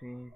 see.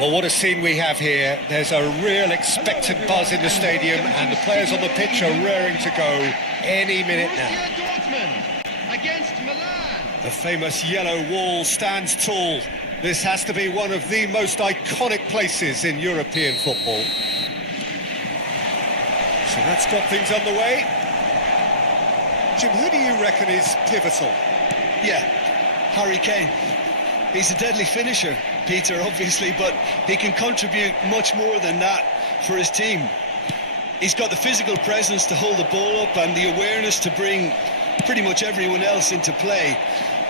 Well, what a scene we have here. There's a real expectant buzz in the stadium and the players on the pitch are raring to go any minute now. Against Milan. The famous yellow wall stands tall. This has to be one of the most iconic places in European football. So that's got things underway. Jim, who do you reckon is pivotal? Yeah, Harry Kane. He's a deadly finisher, Peter, obviously, but he can contribute much more than that for his team. He's got the physical presence to hold the ball up and the awareness to bring pretty much everyone else into play.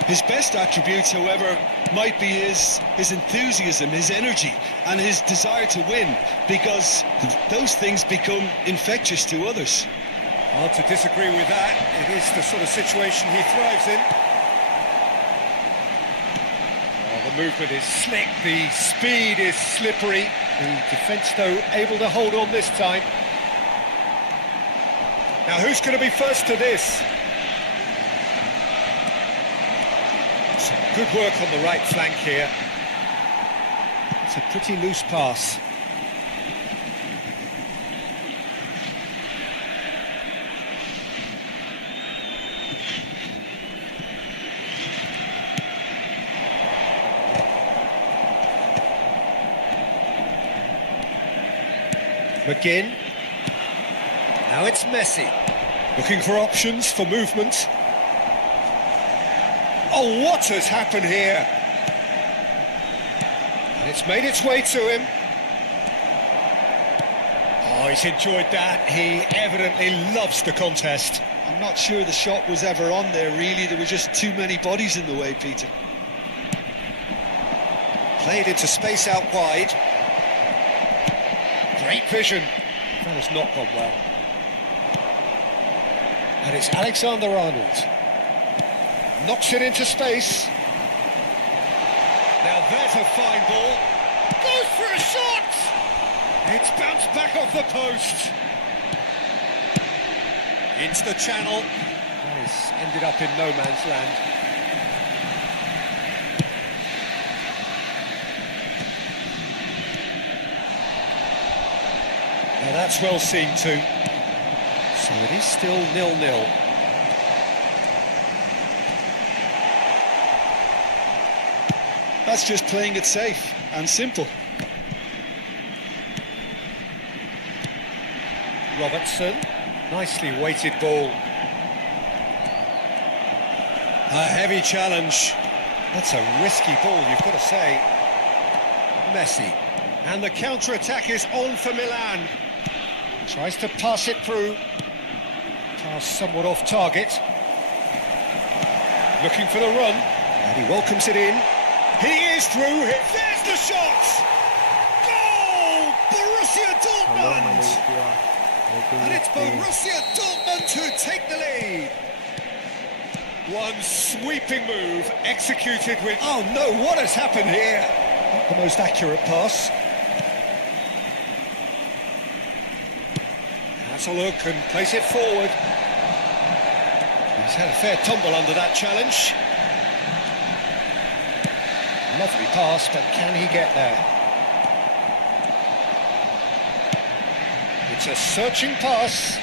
His best attributes, however, might be his enthusiasm, his energy, and his desire to win, because those things become infectious to others. Hard to disagree with that. It is the sort of situation he thrives in. The movement is slick, the speed is slippery. The defence, though, able to hold on this time. Now, who's going to be first to this? Some good work on the right flank here. It's a pretty loose pass. McGinn. Now it's Messi. Looking for options for movement. Oh, what has happened here? And it's made its way to him. Oh, he's enjoyed that. He evidently loves the contest. I'm not sure the shot was ever on there, really. There were just too many bodies in the way, Peter. Played into space out wide. Great vision. That has not gone well. And it's Alexander-Arnold. Knocks it into space. Now there's a fine ball. Goes for a shot! It's bounced back off the post. Into the channel. That has ended up in no man's land. Now that's well seen too. So it is still 0-0. That's just playing it safe and simple. Robertson. Nicely weighted ball. A heavy challenge. That's a risky ball, you've got to say. Messi. And the counter-attack is on for Milan. Tries to pass it through. Pass somewhat off target. Looking for the run. And he welcomes it in. He is through. There's the shot! Goal! Borussia Dortmund! And it's Borussia Dortmund who take the lead. One sweeping move executed with... Oh no, what has happened here? Not the most accurate pass. That's a look and place it forward. He's had a fair tumble under that challenge. Lovely pass, but can he get there? It's a searching pass.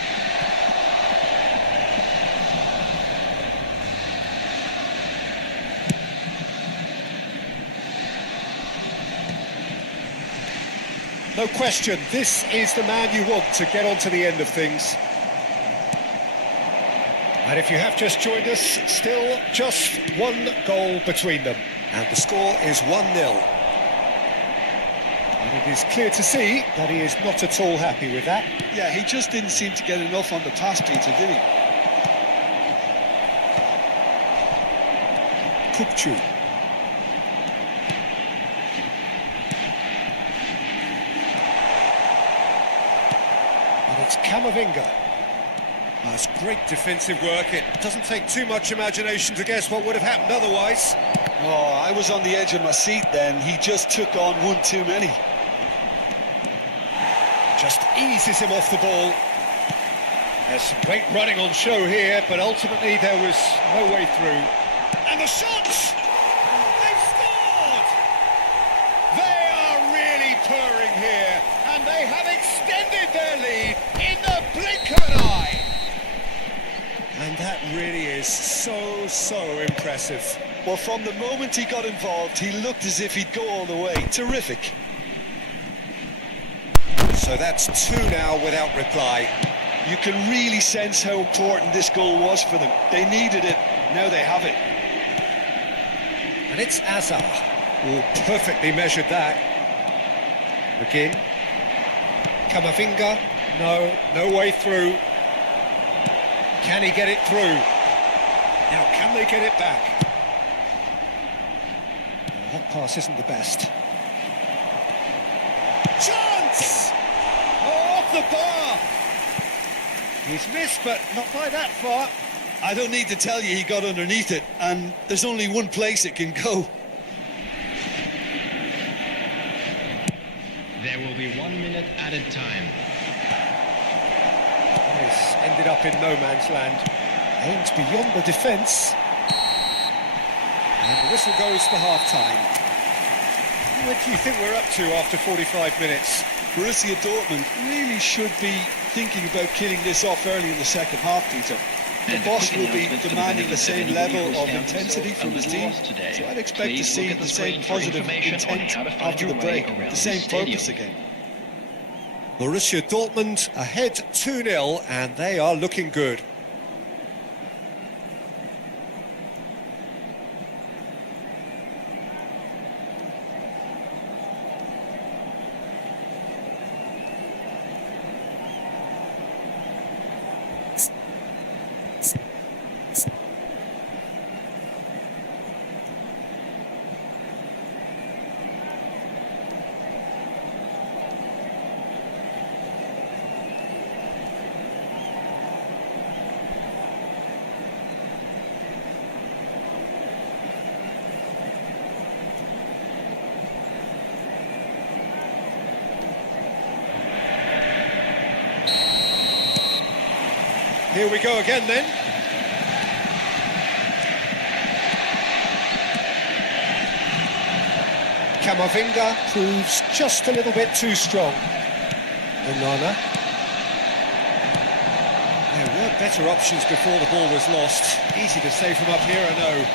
No question, this is the man you want to get on to the end of things. And if you have just joined us, still just one goal between them. And the score is 1-0. And it is clear to see that he is not at all happy with that. Yeah, he just didn't seem to get enough on the pass, Peter, did he? Kupchu. And it's Camavinga. That's great defensive work. It doesn't take too much imagination to guess what would have happened otherwise. Oh, I was on the edge of my seat then. He just took on one too many. Just eases him off the ball. There's some great running on show here, but ultimately there was no way through. And the shots! They've scored! They are really purring here, and they have extended their lead in the blink of an eye. And that really is so impressive. Well, from the moment he got involved, he looked as if he'd go all the way. Terrific. So that's two now without reply. You can really sense how important this goal was for them. They needed it, now they have it. And it's Azar who perfectly measured that. McGinn. Camavinga. No way through. Can he get it through? Now, can they get it back? No, that pass isn't the best. Chance! Oh, off the bar! He's missed, but not by that far. I don't need to tell you he got underneath it, and there's only one place it can go. There will be 1 minute added time. This ended up in no man's land. Aimed beyond the defence. And the whistle goes for half-time. What do you think we're up to after 45 minutes? Borussia Dortmund really should be thinking about killing this off early in the second half, Peter. The boss will be demanding the same level of intensity from his team, so I'd expect to see the same positive intent after the break, the same purpose again. Borussia Dortmund ahead 2-0, and they are looking good. Here we go again then. Camavinga proves just a little bit too strong. Onana. There were better options before the ball was lost. Easy to say from up here, I know.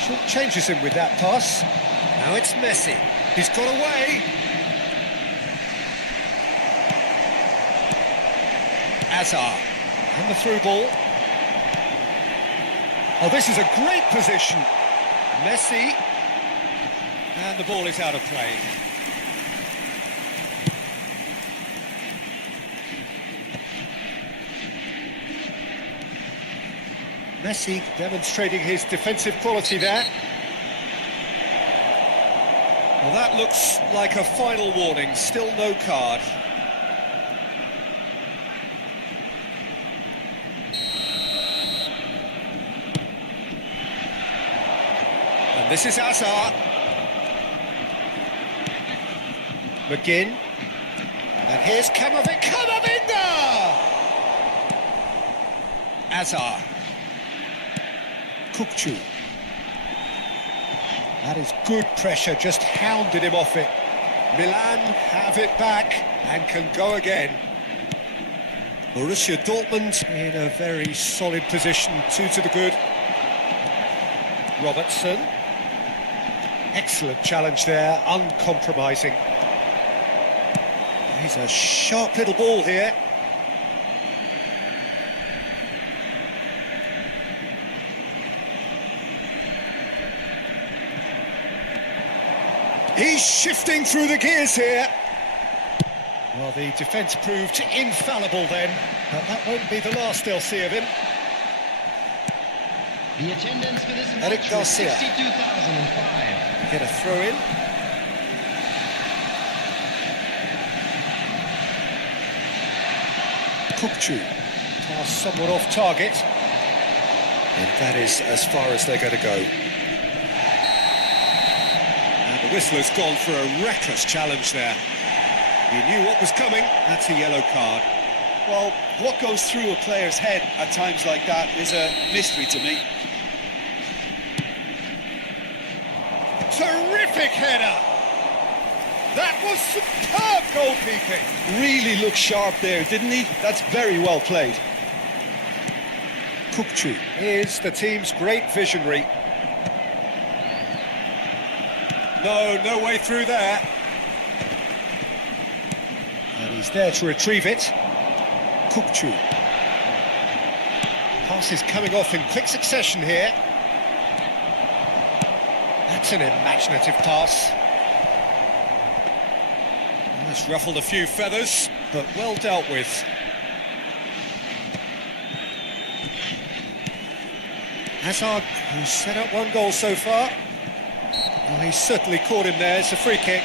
Short changes him with that pass. Now it's Messi. He's got away. Azar. And the through ball. Oh, this is a great position. Messi. And the ball is out of play. Messi demonstrating his defensive quality there. Well, that looks like a final warning. Still no card. And this is Azar. McGinn. And here's Camavinga! Azar. Kukçu. That is good pressure, just hounded him off it. Milan have it back and can go again. Borussia Dortmund in a very solid position, 2 to the good. Robertson. Excellent challenge there, uncompromising. He's a sharp little ball here. He's shifting through the gears here. Well, the defence proved infallible then, but that won't be the last they'll see of him. The attendance for this Eric match was Garcia. 62,005. Get a throw in. Kukçu. Pass somewhat off target. And that is as far as they're going to go. The whistler's gone for a reckless challenge there. He knew what was coming. That's a yellow card. Well, what goes through a player's head at times like that is a mystery to me. Terrific header! That was superb goalkeeping. Really looked sharp there, didn't he? That's very well played. Kukçu is the team's great visionary. No way through there. And he's there to retrieve it. Kukçu. Pass is coming off in quick succession here. That's an imaginative pass. That's ruffled a few feathers, but well dealt with. Hazard, who's set up 1 goal so far. Well, he's certainly caught him there. It's a free kick.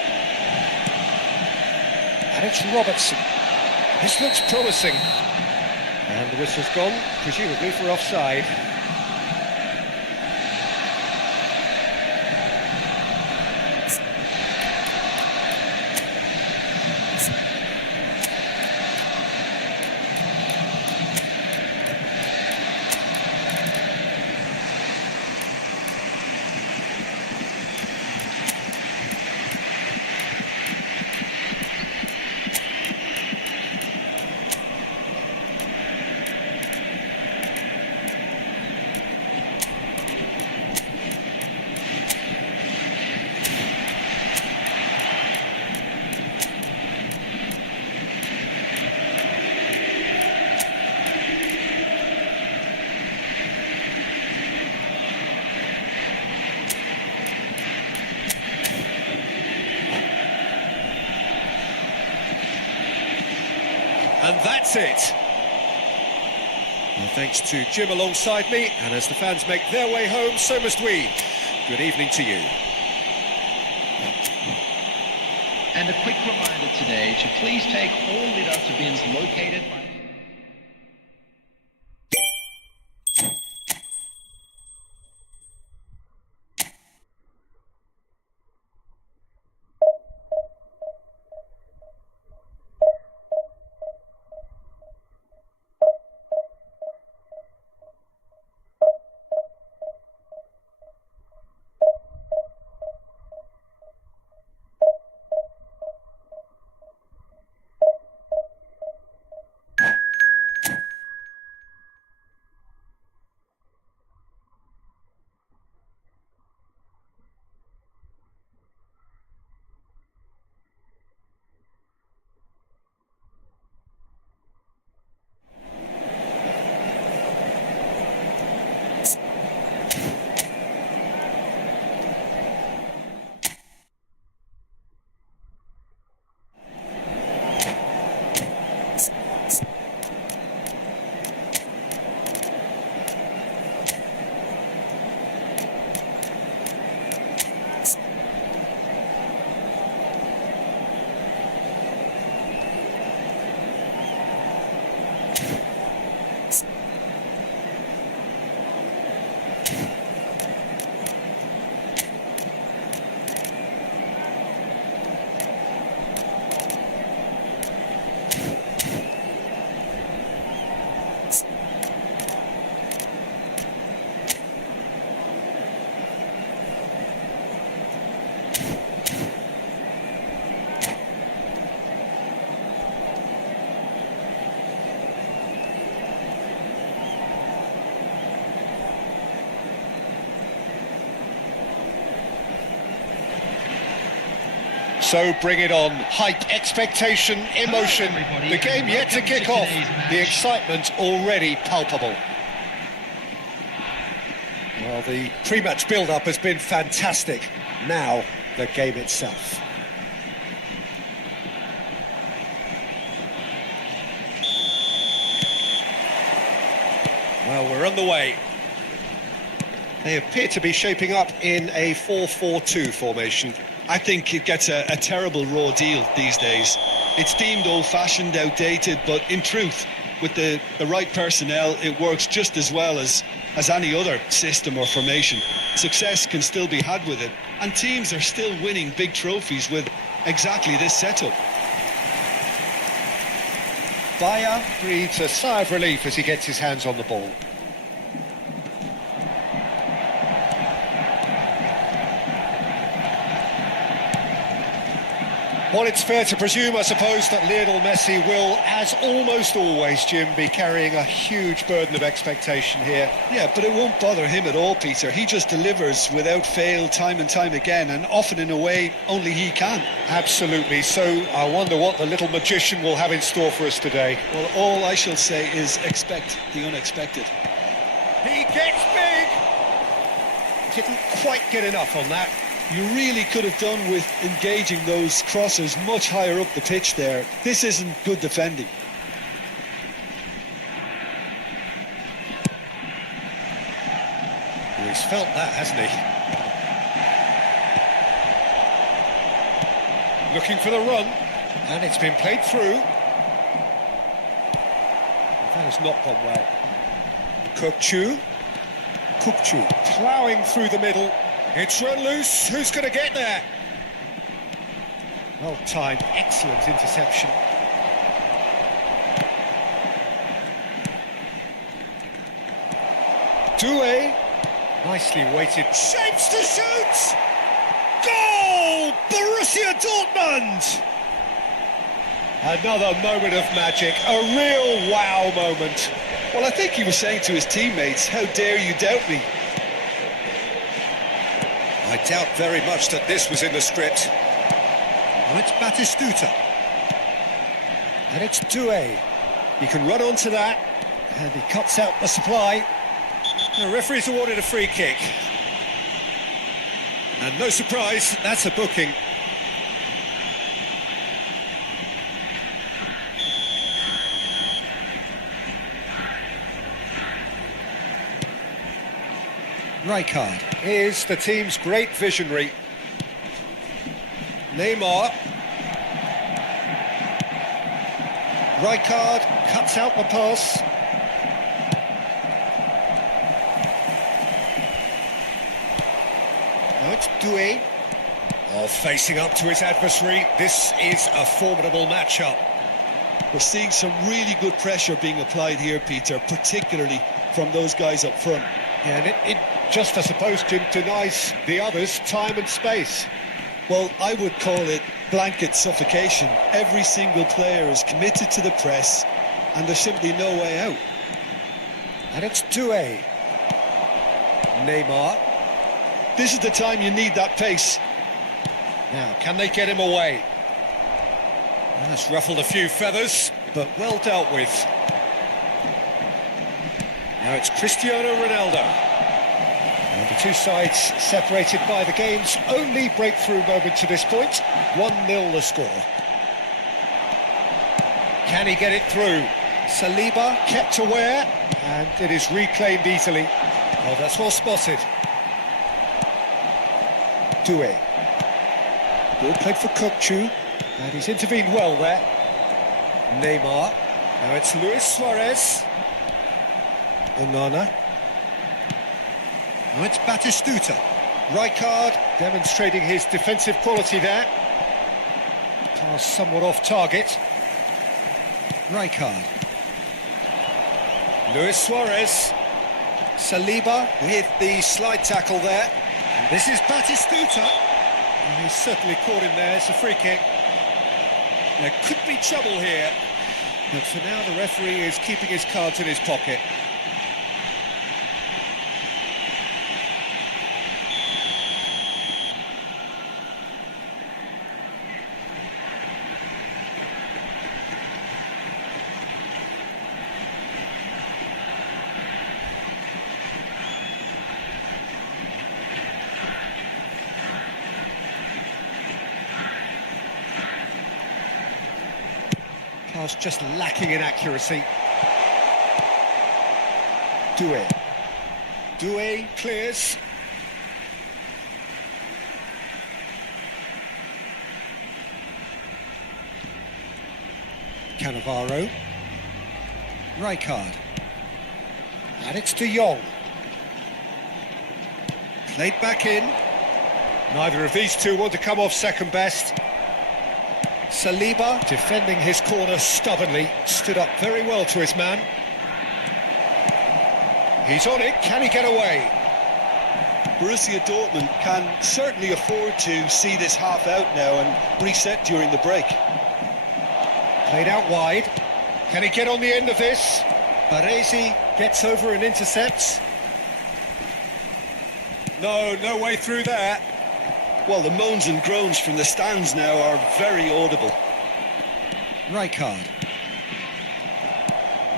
And it's Robertson. This looks promising. And the whistle's gone, presumably for offside. And that's it. Well, thanks to Jim alongside me, and as the fans make their way home, so must we. Good evening to you. And a quick reminder today to please take all litter bins located by So bring it on. Hype, expectation, emotion. Hello, The game yet to kick off. The excitement already palpable. Well, the pre-match build-up has been fantastic. Now, the game itself. Well, we're on the way. They appear to be shaping up in a 4-4-2 formation. I think it gets a terrible raw deal these days. It's deemed old-fashioned, outdated, but in truth, with the right personnel, it works just as well as any other system or formation. Success can still be had with it, and teams are still winning big trophies with exactly this setup. Bayer breathes a sigh of relief as he gets his hands on the ball. Well, it's fair to presume, I suppose, that Lionel Messi will, as almost always, Jim, be carrying a huge burden of expectation here. Yeah, but it won't bother him at all, Peter. He just delivers without fail time and time again, and often in a way only he can. Absolutely. So I wonder what the little magician will have in store for us today. Well, all I shall say is expect the unexpected. He gets big! Didn't quite get enough on that. You really could have done with engaging those crossers much higher up the pitch there. This isn't good defending. He's felt that, hasn't he? Looking for the run, and it's been played through. That has not gone well. Kukçu ploughing through the middle. It's run loose. Who's going to get there? Well timed, excellent interception. Doué, nicely weighted, shapes to shoot! Goal! Borussia Dortmund! Another moment of magic, a real wow moment. Well, I think he was saying to his teammates, how dare you doubt me? I doubt very much that this was in the script. Now it's Batistuta. And it's Doué. He can run onto that, and he cuts out the supply. The referee's awarded a free kick. And no surprise, that's a booking. Rijkaard is the team's great visionary. Neymar. Rijkaard cuts out the pass. Now it's Doué. Oh, facing up to his adversary. This is a formidable matchup. We're seeing some really good pressure being applied here, Peter, particularly from those guys up front. Yeah, and it just, I suppose, Jim, denies the others time and space. Well, I would call it blanket suffocation. Every single player is committed to the press, and there's simply no way out. And it's Doué. Neymar. This is the time you need that pace. Now, can they get him away? That's ruffled a few feathers, but well dealt with. Now it's Cristiano Ronaldo. And the two sides separated by the game's only breakthrough moment to this point. 1-0 the score. Can he get it through? Saliba kept aware, and it is reclaimed easily. Oh, that's well spotted. Doué. Good played for Kukçu, and he's intervened well there. Neymar. Now it's Luis Suarez. Onana. Now it's Batistuta. Rijkaard demonstrating his defensive quality there. Pass somewhat off target. Rijkaard. Luis Suarez. Saliba with the slide tackle there. And this is Batistuta. And he's certainly caught him there. It's a free kick. There could be trouble here. But for now, the referee is keeping his cards in his pocket. Pass just lacking in accuracy. Doué clears. Cannavaro. Rijkaard. And it's De Jong. Played back in. Neither of these two want to come off second best. Saliba, defending his corner stubbornly, stood up very well to his man. He's on it, can he get away? Borussia Dortmund can certainly afford to see this half out now and reset during the break. Played out wide. Can he get on the end of this? Baresi gets over and intercepts. No way through that. Well, the moans and groans from the stands now are very audible. Rijkaard.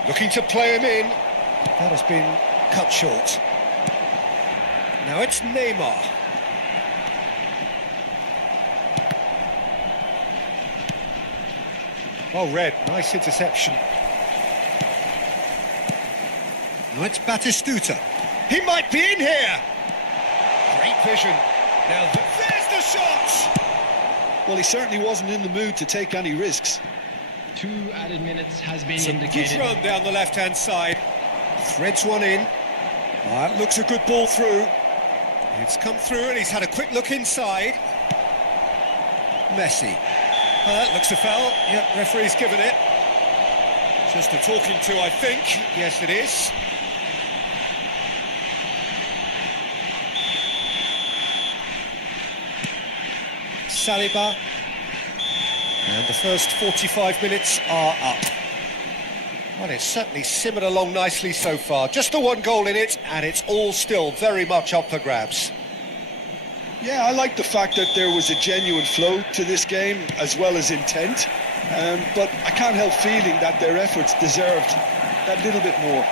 Looking to play him in. That has been cut short. Now it's Neymar. Well read, nice interception. Now it's Batistuta. He might be in here! Great vision. Now there's the shot! Well, he certainly wasn't in the mood to take any risks. 2 added minutes has been Some indicated. good run down the left-hand side. Threads one in. That looks a good ball through. It's come through and he's had a quick look inside. Messi. That looks a foul. Yep, referee's given it. Just a talking to, I think. Yes, it is. Saliba. And the first 45 minutes are up. Well, it's certainly simmered along nicely so far. Just the one goal in it, and it's all still very much up for grabs. Yeah, I like the fact that there was a genuine flow to this game, as well as intent. But I can't help feeling that their efforts deserved that little bit more.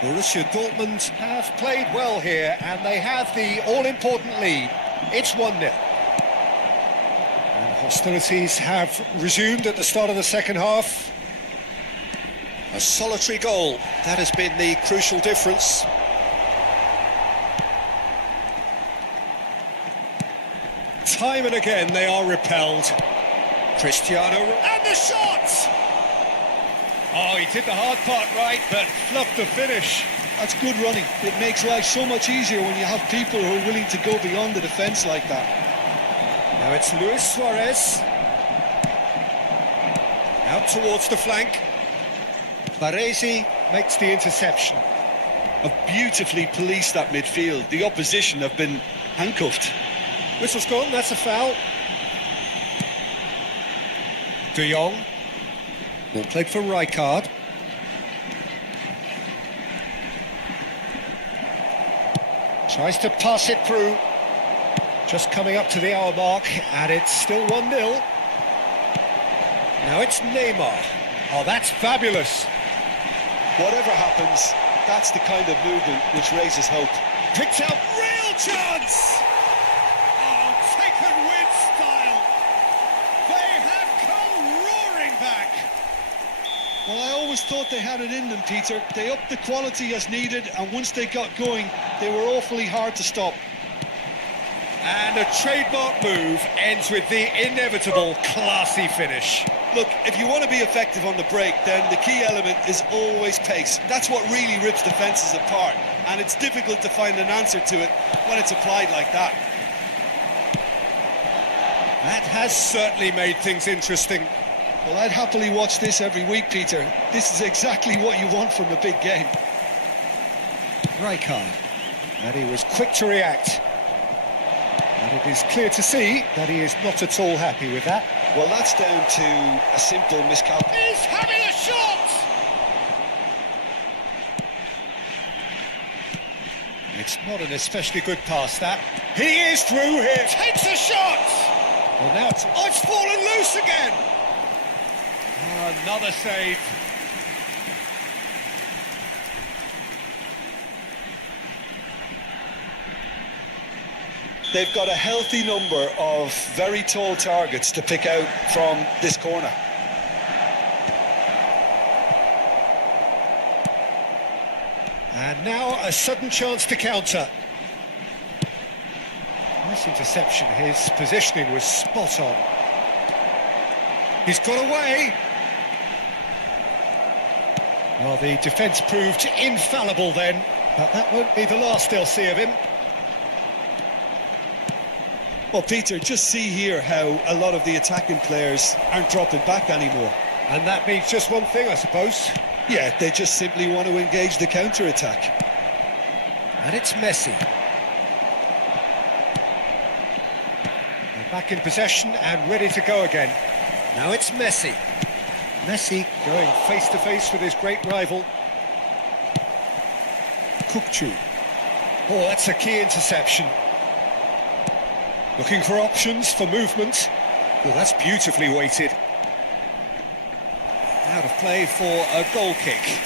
Borussia Dortmund have played well here, and they have the all-important lead. It's 1-0. And hostilities have resumed at the start of the second half. A solitary goal, that has been the crucial difference. Time and again they are repelled. Cristiano, and the shot! Oh, he did the hard part right, but fluffed the finish. That's good running. It makes life so much easier when you have people who are willing to go beyond the defence like that. Now it's Luis Suarez. Out towards the flank. Baresi makes the interception. Have beautifully policed that midfield. The opposition have been handcuffed. Whistle's gone, that's a foul. De Jong. Ball played for Rijkaard. Tries to pass it through. Just coming up to the hour mark, and it's still 1-0. Now it's Neymar. Oh, that's fabulous. Whatever happens, that's the kind of movement which raises hope. Picked out, real chance! Oh, taken with style. They have come roaring back. Well, I always thought they had it in them, Peter. They upped the quality as needed, and once they got going, they were awfully hard to stop. And a trademark move ends with the inevitable classy finish. Look, if you want to be effective on the break, then the key element is always pace. That's what really rips defences apart, and it's difficult to find an answer to it when it's applied like that. That has certainly made things interesting. Well, I'd happily watch this every week, Peter. This is exactly what you want from a big game. Rijkaard. And he was quick to react. And it is clear to see that he is not at all happy with that. Well, that's down to a simple miscalculation. He's having a shot! It's not an especially good pass, that. He is through here. Takes a shot! Well, now it's fallen loose again! Oh, another save. They've got a healthy number of very tall targets to pick out from this corner. And now a sudden chance to counter. Nice interception, his positioning was spot on. He's got away. Well, the defence proved infallible then, but that won't be the last they'll see of him. Well, Peter, just see here how a lot of the attacking players aren't dropping back anymore. And that means just one thing, I suppose. Yeah, they just simply want to engage the counter-attack. And it's Messi. They're back in possession and ready to go again. Now it's Messi. Messi going face-to-face with his great rival. Kukçu. Oh, that's a key interception. Looking for options for movement. Well, that's beautifully weighted. Out of play for a goal kick.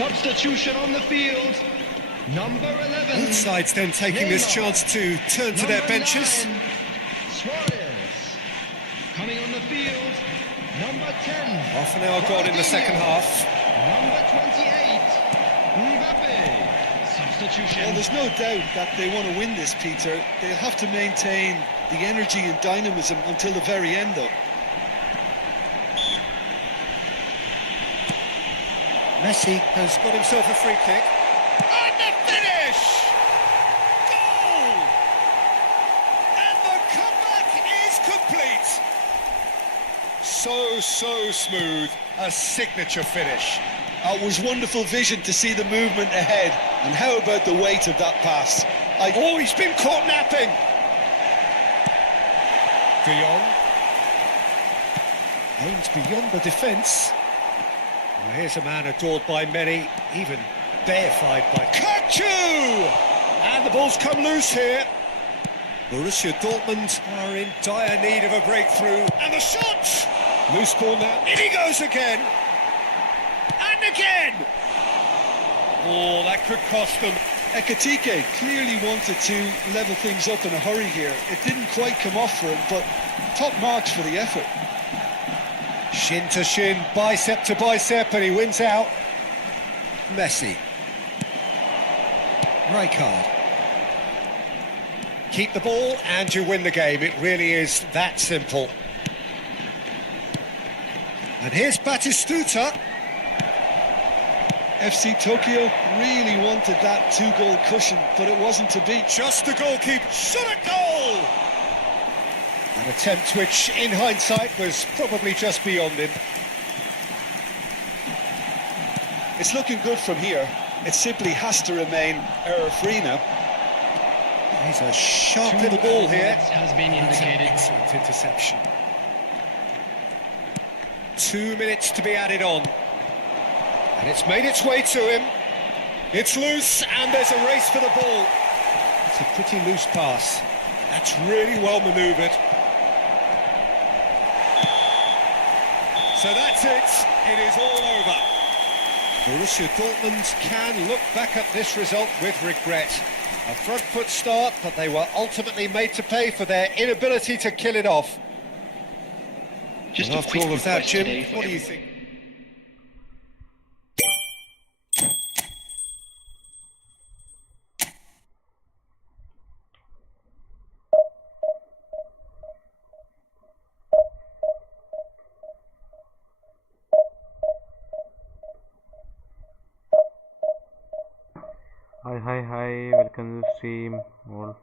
Substitution on the field. Number 11. Both sides then taking this chance to turn to their benches. 9, Suarez. Coming on the field. Number 10. Half an hour gone in the second half. Number 28. Mbappe. Substitution. Well, there's no doubt that they want to win this, Peter. They'll have to maintain the energy and dynamism until the very end, though. Messi has got himself a free kick. And the finish! Goal! And the comeback is complete. So smooth. A signature finish. It was wonderful vision to see the movement ahead. And how about the weight of that pass? Oh, he's been caught napping. De Jong. Aims beyond the defence. Well, here's a man adored by many, even deified by Kukçu! And the ball's come loose here. Borussia Dortmund are in dire need of a breakthrough. And the shot! Loose ball now. In he goes again. And again! Oh, that could cost them. Ekitike clearly wanted to level things up in a hurry here. It didn't quite come off for him, but top marks for the effort. Shin to shin, bicep to bicep, and he wins out. Messi. Rijkaard. Keep the ball and you win the game. It really is that simple. And here's Batistuta. FC Tokyo really wanted that two-goal cushion, but it wasn't to be. Just the goalkeeper. Shot a goal! An attempt which, in hindsight, was probably just beyond him. It's looking good from here. It simply has to remain error-free now. He's a sharp little ball here. Has been indicated. Excellent interception. 2 minutes to be added on. And it's made its way to him. It's loose, and there's a race for the ball. It's a pretty loose pass. That's really well manoeuvred. So that's it. It is all over. Borussia Dortmund can look back at this result with regret. A front foot start, but they were ultimately made to pay for their inability to kill it off. Just And a after quick all of that, request Jim, today for what do you think? Hi, welcome to the stream all.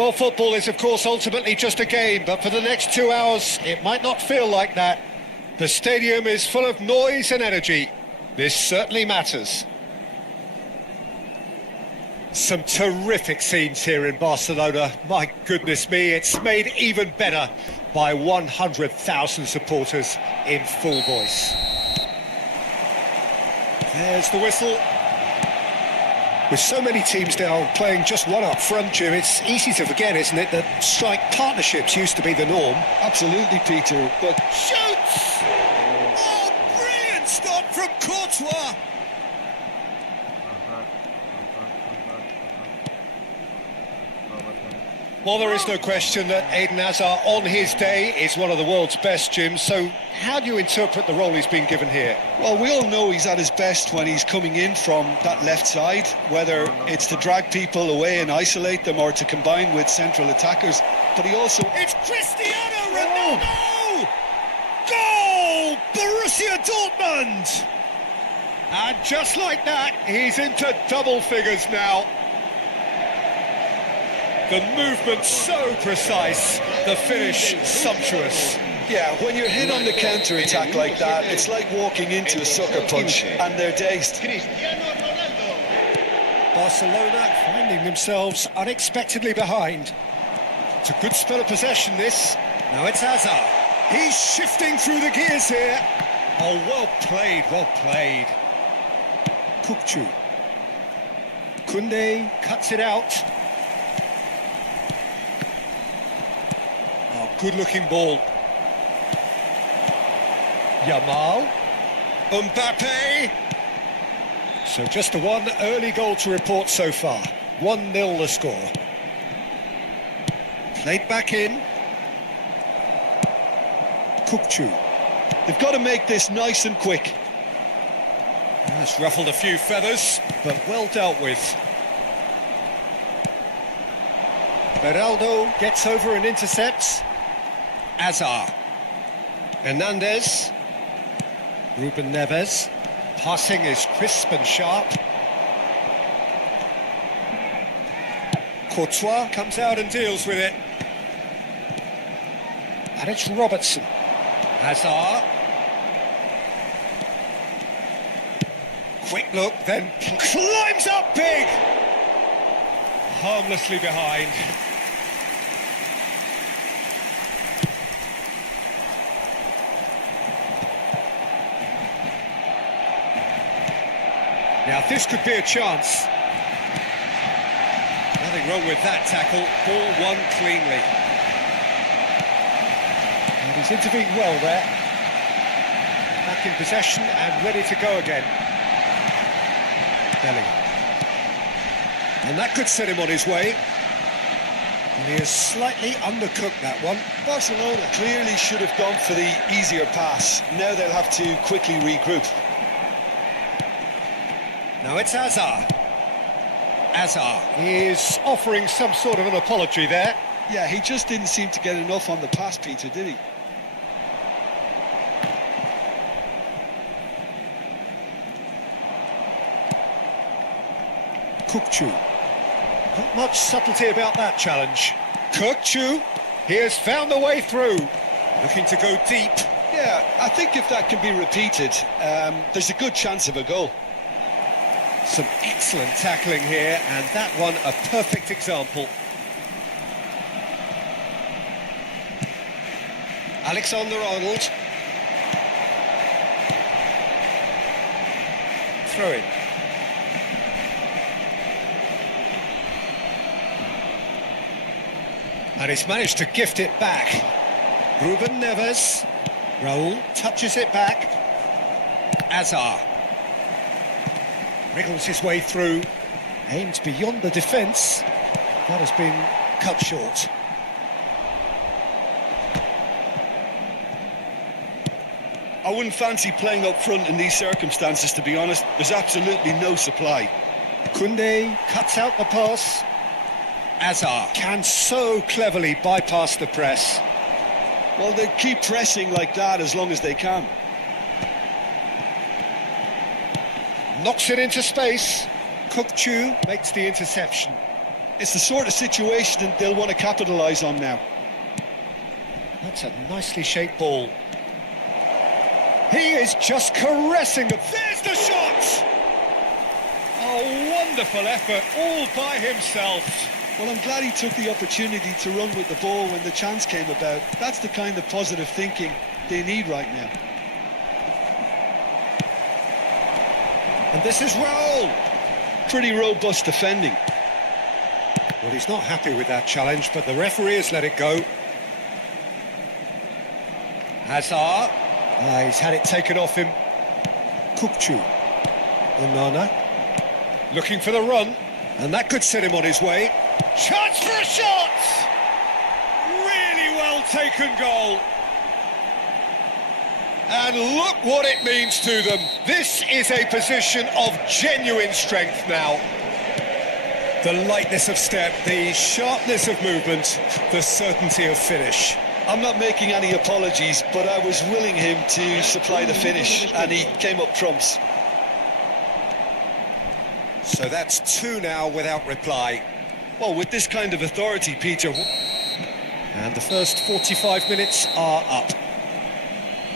Well, football is, of course, ultimately just a game, but for the next 2 hours, it might not feel like that. The stadium is full of noise and energy. This certainly matters. Some terrific scenes here in Barcelona. My goodness me, it's made even better by 100,000 supporters in full voice. There's the whistle. With so many teams now playing just one up front, Jim, it's easy to forget, isn't it, that strike partnerships used to be the norm. Absolutely, Peter, but Shoots! Oh, brilliant stop from Courtois! Well, there is no question that Eden Hazard, on his day, is one of the world's best, Jim. So how do you interpret the role he's been given here? well, we all know he's at his best when he's coming in from that left side, whether it's to drag people away and isolate them or to combine with central attackers. But he also... It's Cristiano Ronaldo! Goal! Borussia Dortmund! And just like that, he's into double figures now. The movement so precise, the finish sumptuous. Yeah, when you're hit on the counter-attack like that, it's like walking into a sucker punch, and they're dazed. Barcelona finding themselves unexpectedly behind. It's a good spell of possession, this. Now it's Hazard. He's shifting through the gears here. Oh, well played, well played. Kukçu. Koundé cuts it out. Oh, good-looking ball. Yamal. Mbappe. So just the one early goal to report so far. 1-0 the score. Played back in. Kukçu. They've got to make this nice and quick. That's ruffled a few feathers, but well dealt with. Beraldo gets over and intercepts. Hazard. Hernandez. Ruben Neves. Passing is crisp and sharp. Courtois comes out and deals with it. And it's Robertson. Hazard. Quick look, then climbs up big. Harmlessly behind. Now this could be a chance. Nothing wrong with that tackle. Ball won cleanly. And he's intervened well there. Back in possession and ready to go again. Bellingham. And that could set him on his way. And he has slightly undercooked that one. Barcelona clearly should have gone for the easier pass. Now they'll have to quickly regroup. Now it's Hazard. Hazard is offering some sort of an apology there. Yeah, he just didn't seem to get enough on the pass, Peter, did he? Kukçu. Not much subtlety about that challenge. Kukçu, he has found the way through. Looking to go deep. Yeah, I think if that can be repeated, there's a good chance of a goal. Some excellent tackling here, and that one a perfect example. Alexander-Arnold. Throw in. And he's managed to gift it back. Ruben Neves. Raul touches it back. Hazard. Wriggles his way through. Aims beyond the defence. That has been cut short. I wouldn't fancy playing up front in these circumstances, to be honest. There's absolutely no supply. Koundé cuts out the pass. Hazard can so cleverly bypass the press. Well, they keep pressing like that as long as they can. Knocks it into space. Kukçu makes the interception. It's the sort of situation that they'll want to capitalise on now. That's a nicely shaped ball. He is just caressing the... There's the shot! A wonderful effort all by himself. Well, I'm glad he took the opportunity to run with the ball when the chance came about. That's the kind of positive thinking they need right now. And this is Raul. Pretty robust defending. Well, he's not happy with that challenge, but the referee has let it go. Hazard. He's had it taken off him. Kukçu. Onana. Looking for the run, and that could set him on his way. Chance for a shot! Really well taken goal. And look what it means to them. This is a position of genuine strength now. The lightness of step, the sharpness of movement, the certainty of finish. I'm not making any apologies, but I was willing him to supply the finish, and he came up trumps. So that's 2 now without reply. Well, with this kind of authority, Peter... And the first 45 minutes are up.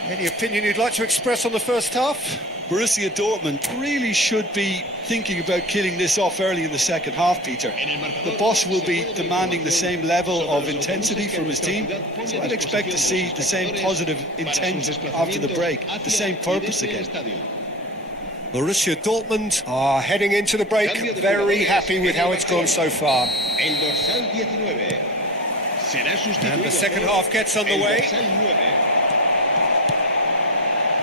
Any opinion you'd like to express on the first half? Borussia Dortmund really should be thinking about killing this off early in the second half, Peter. The boss will be demanding the same level of intensity from his team, so I'd expect to see the same positive intent after the break, the same purpose again. Borussia Dortmund are heading into the break very happy with how it's gone so far. And the second half gets underway.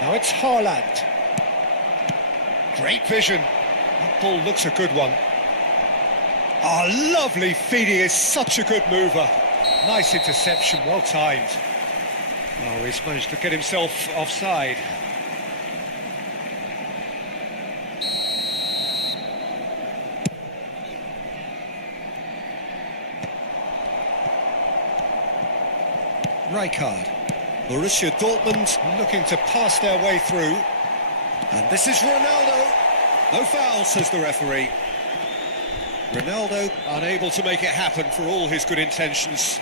Now it's Haaland. Great vision. That ball looks a good one. Oh, lovely feed. He is such a good mover. Nice interception, well timed. Oh, he's managed to get himself offside. Rijkaard. Borussia Dortmund looking to pass their way through. And this is Ronaldo. No foul, says the referee. Ronaldo unable to make it happen for all his good intentions.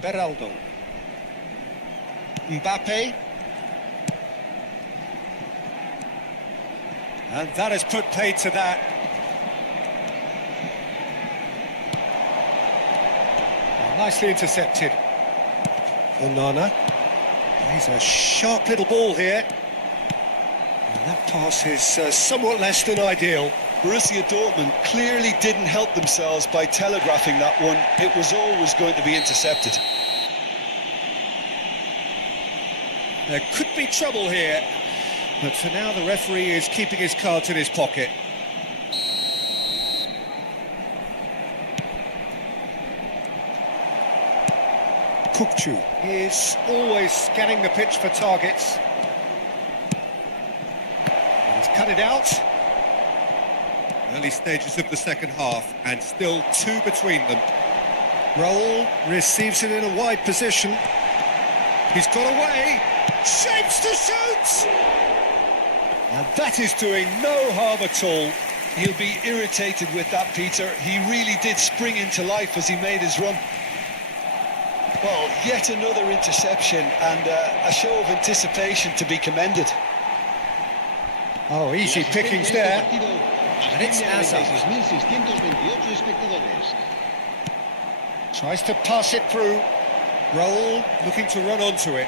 Beraldo. Mbappe. And that has put paid to that. Nicely intercepted. Onana. He's a sharp little ball here. And that pass is somewhat less than ideal. Borussia Dortmund clearly didn't help themselves by telegraphing that one. It was always going to be intercepted. There could be trouble here, but for now the referee is keeping his cards in his pocket. Kukçu is always scanning the pitch for targets. And he's cut it out. Early stages of the second half, and still 2 between them. Raul receives it in a wide position. He's got away. Shapes to shoot! And that is doing no harm at all. He'll be irritated with that, Peter. He really did spring into life as he made his run. Well, yet another interception and a show of anticipation to be commended. Oh, easy pickings there. And it's Hazard. Tries to pass it through. Raul looking to run onto it.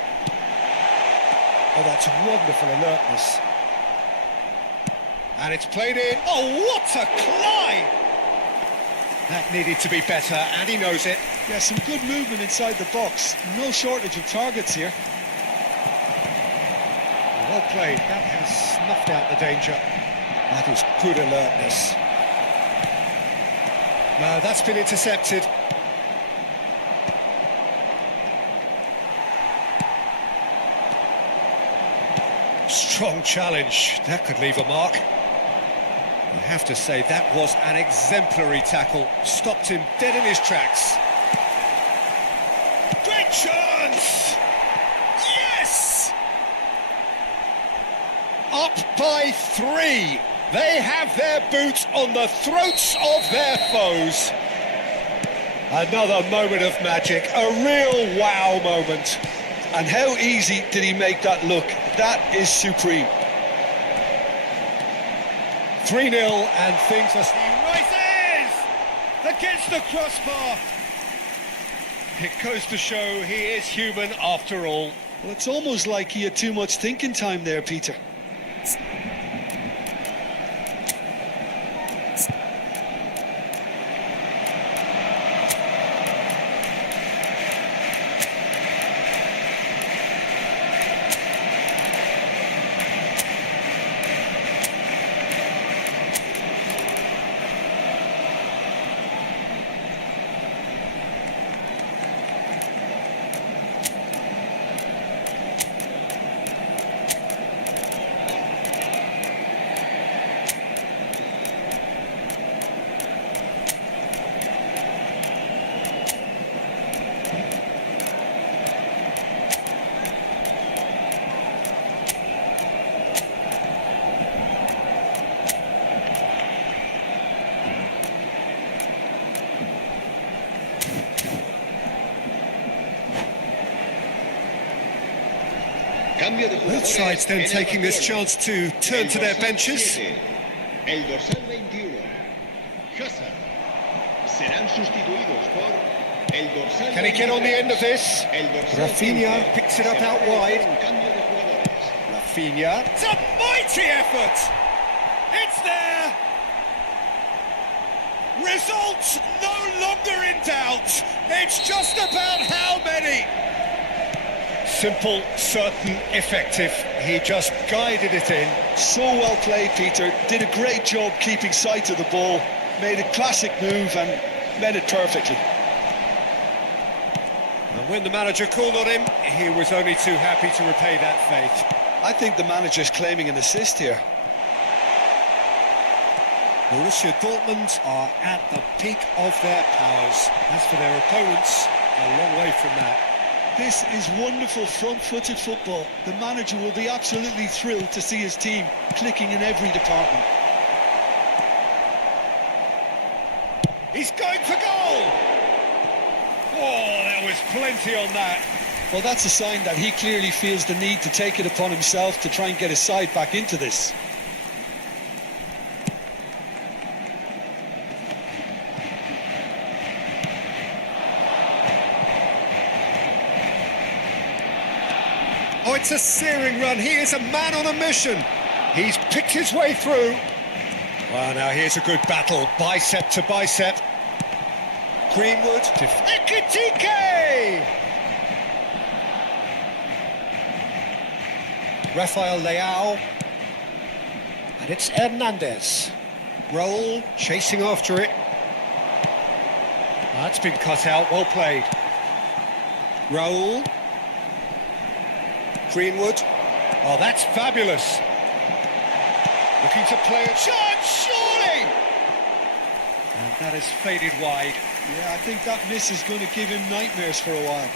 Oh, that's wonderful alertness. And it's played in. Oh, what a climb! That needed to be better, and he knows it. Yeah, some good movement inside the box. No shortage of targets here. Well played. That has snuffed out the danger. That is good alertness. No, that's been intercepted. Strong challenge. That could leave a mark. I have to say, that was an exemplary tackle. Stopped him dead in his tracks. Great chance! Yes! up by 3. They have their boots on the throats of their foes. Another moment of magic, a real wow moment. And how easy did he make that look? That is supreme. 3-0 and things are... He rises against the crossbar. It goes to show he is human after all. Well, it's almost like he had too much thinking time there, Peter. Both sides then taking this chance to turn to their benches. El dorsal 21, Hazard. Serán sustituidos por el dorsal. Can he get on the end of this? Rafinha picks it up out wide. Rafinha. It's a mighty effort! It's there! Results no longer in doubt. It's just about how many. Simple, certain, effective. He just guided it in. So well played, Peter. Did a great job keeping sight of the ball. Made a classic move and met it perfectly. And when the manager called on him, he was only too happy to repay that faith. I think the manager's claiming an assist here. Borussia Dortmund are at the peak of their powers. As for their opponents, a long way from that. This is wonderful front-footed football. The manager will be absolutely thrilled to see his team clicking in every department. He's going for goal! Oh, there was plenty on that. Well, that's a sign that he clearly feels the need to take it upon himself to try and get his side back into this. Oh, it's a searing run. He is a man on a mission. He's picked his way through. Well, now here's a good battle, bicep to bicep. Greenwood to Ekitike! Rafael Leao. And it's Hernandez. Roll, chasing after it. That's been cut out, well played. Raul. Greenwood. Oh, that's fabulous. Looking to play a chance, surely! And that has faded wide. Yeah, I think that miss is going to give him nightmares for a while.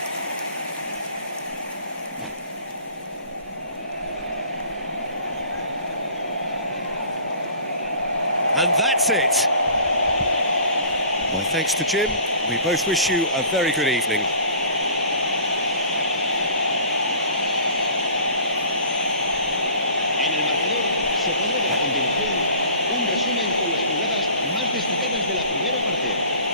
And that's it. My thanks to Jim. We both wish you a very good evening. En el marcador se podrá ver a continuación un resumen con las jugadas más destacadas de la primera parte.